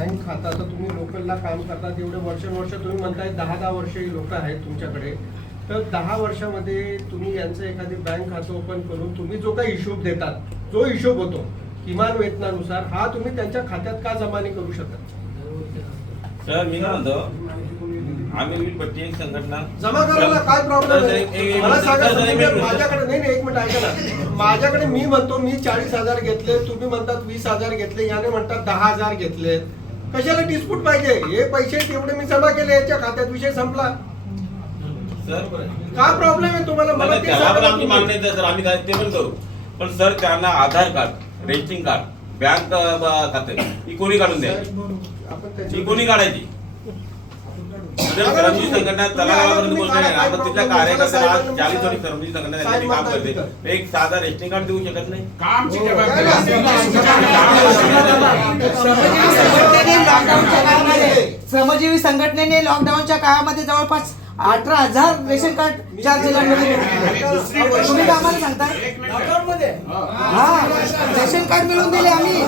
Bank खाता तर तुम्ही लोकलला काम करतात. एवढे वर्ष तुम्ही म्हणताय दहा दहा वर्ष ही लोक आहेत तुमच्याकडे. तर दहा वर्षामध्ये तुम्ही यांचं एखादी बँक खातं ओपन करून तुम्ही जो काही हिशोब देतात जो हिशोब होतो किमान वेतनानुसार हा तुम्ही त्यांच्या खात्यात का जमा नाही करू शकत? सर मी काय म्हणतो आम्ही एक संघटना जमा करायला काय प्रॉब्लेम आहे? मला सांगा सर. माझ्याकडे नाही नाही एक मिनिट ऐका ना. माझ्याकडे मी म्हणतो मी चाळीस हजार घेतले तुम्ही म्हणतात वीस हजार घेतले याने म्हणतात दहा हजार घेतले कशाला डिस्प्यूट पाहिजे? हे पैसे तेवढे मी जमा केले याच्या खात्यात विषय संपला. सर काय प्रॉब्लेम आहे तुम्हाला? मला नाही, ते त्याला सांगा पण ना आमची तुम्ही. मागणी आहे सर. आम्ही काय- ते पण करू. पण सर त्यांना Aadhaar card rationing card bank खाते ही कोणी काढून द्या आपण त्याच्या- ही कोणी काढायची? सरमजी संघटना तलावापर्यंत पोहोचली नाही आपण तिथल्या कार्यकर्त्याला आज चाळीस वर्ष सरमजी संघटना त्यांच्यासाठी काम करते. एक साधा रेशनिंग कार्ड देऊ शकत नाही? हो, संघटनेने लॉकडाऊनच्या काळामध्ये. श्रमजीवी संघटनेने लॉकडाऊनच्या काळामध्ये जवळपास अठरा हजार रेशन कार्ड चार जिल्ह्यांमध्ये तुम्ही का आम्हाला सांगता हा. रेशन कार्ड मिळवून दिले आम्ही.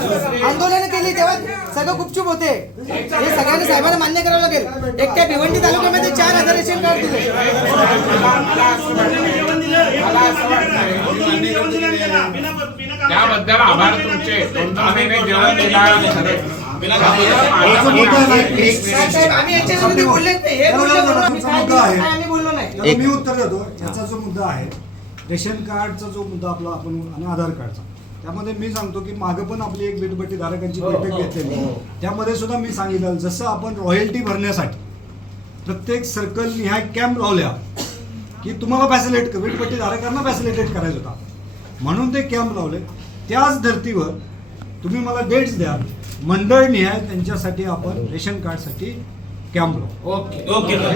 आंदोलन केली तेव्हा सगळं गुपचूप होते. हे सगळ्यांना साहेबांना मान्य करावं लागेल. एक त्या भिवंडी तालुक्यामध्ये चार हजार रेशन कार्ड दिले. त्याबद्दल आभार तुमचे. दोन दोन महिने जेवण दिला साहेब हे मी उत्तर देतो. याचा जो मुद्दा आहे रेशन कार्डचा जो मुद्दा आपला आपण आणि आधार कार्डचा त्यामध्ये मी सांगतो की मागं पण आपली एक वीटभट्टी धारकांची बैठक घेतलेली त्यामध्ये सुद्धा मी सांगितलं जसं आपण रॉयल्टी भरण्यासाठी प्रत्येक सर्कल निहाय कॅम्प लावल्या की तुम्हाला फॅसिलिट वीटभट्टी धारकांना फॅसिलिटेट करायचं होता. म्हणून ते कॅम्प लावले. त्याच धर्तीवर तुम्ही मला डेट्स द्या. मंडळ निहाय त्यांच्यासाठी आपण रेशन कार्डसाठी कॅम्प लावू ओके सर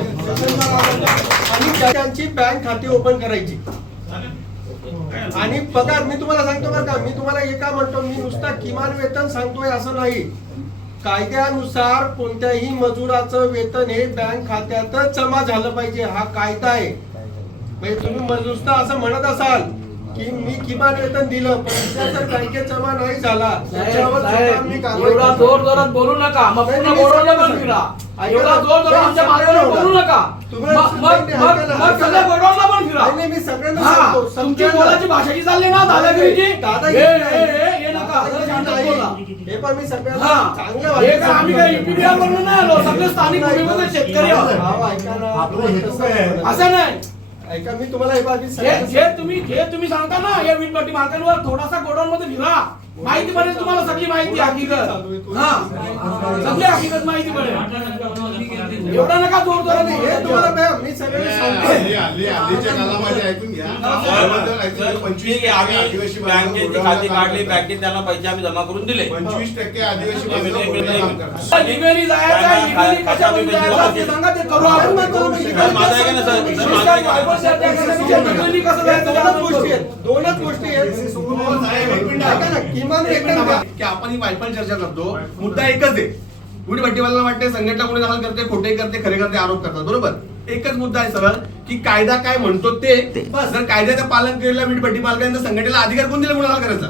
आणि त्यांची बँक खाती ओपन करायची. आणि पगार मी तुम्हाला सांगतो बरं का मी तुम्हाला एका म्हणतो मी नुसता किमान वेतन सांगतोय असं नाही. कायद्यानुसार कोणत्याही मजुराचं वेतन हे बँक खात्यातच जमा झालं पाहिजे हा कायदा आहे. म्हणजे तुम्ही म- नुसतं असं म्हणत असाल की मी किमान वेतन दिलं पण जर बँकेत जमा नाही झाला त्याच्यावर सुद्धा मी कारवाई एवढा करतो. जोर जोरात बोलू नका मग नाही, पूर्ण नाही, बोलवलं पण फिरा ऐका एवढा ना. जोर जोरात आमच्या मार्गावर बोलू. नका तुम्ही- मग मग नाही, मग ऐका ना, मग ऐका सगळ्या ना. गोडाऊनला पण फिरा नाही, नाही, मी सगळ्यांना हा, सांगतो, तुमची सगळ्यांना. बोलाची भाषाची चालली ना दादागिरीची दादागिरी हे नाही. हे हे हे नका जरा शांत नाही. बोला. हे पण मी सगळ्यांना हा चांगलं हे वाटतं. काय आम्ही काय EPDR वरून नाही आलो सगळे स्थानिक भूमीमध्ये शेतकरी आहोत भाव ऐका ना. आपला हेतू काय आहे? असं नाही ऐका मी तुम्हाला हे जे जे तुम्ही जे तुम्ही सांगता ना या वीटभट्टी मार्केटवर थोडासा गोडाऊन मध्ये फिरा. माहिती पडेल तुम्हाला सगळी माहिती हकीकत. हा. सगळी हकीकत माहिती पडेल एवढा नका जोर जोरात हे तुम्हाला मॅम, मी आदिवासी आम्ही बँकेची खाती काढली. बँकेत त्यांना पैसे आम्ही जमा करून दिले पंचवीस टक्के आदिवासी दोनच गोष्टी आहेत हो, किमान आपण ही वायफळ चर्चा करतो मुद्दा एकच आहे कुणी भट्टीवाला वाटते संघटना कोणी दाखल करते खोटे करते खरे करते आरोप करतात बरोबर? एकच मुद्दा आहे सरळ की कायदा काय म्हणतो ते? बस जर कायद्याचं पालन केलेल्या वीट भट्टी मालकांना संघटनेला अधिकार कोण दिला गुन्हा दाखल करायचा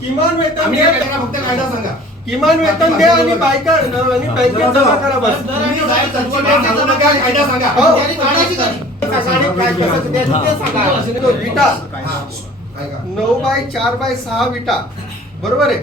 किमान वेतन? फक्त कायदा सांगा. किमान वेतन द्या आणि बायका आणि बँकेत जमा करा बस. तुम्ही साहेब तत्त्वज्ञान सांगू नका, कायदा सांगा. सकाळी काय कसं द्यायचं ते सांगा. विटा ऐका. नऊ बाय चार बाय सहा विटा. बरोबर आहे.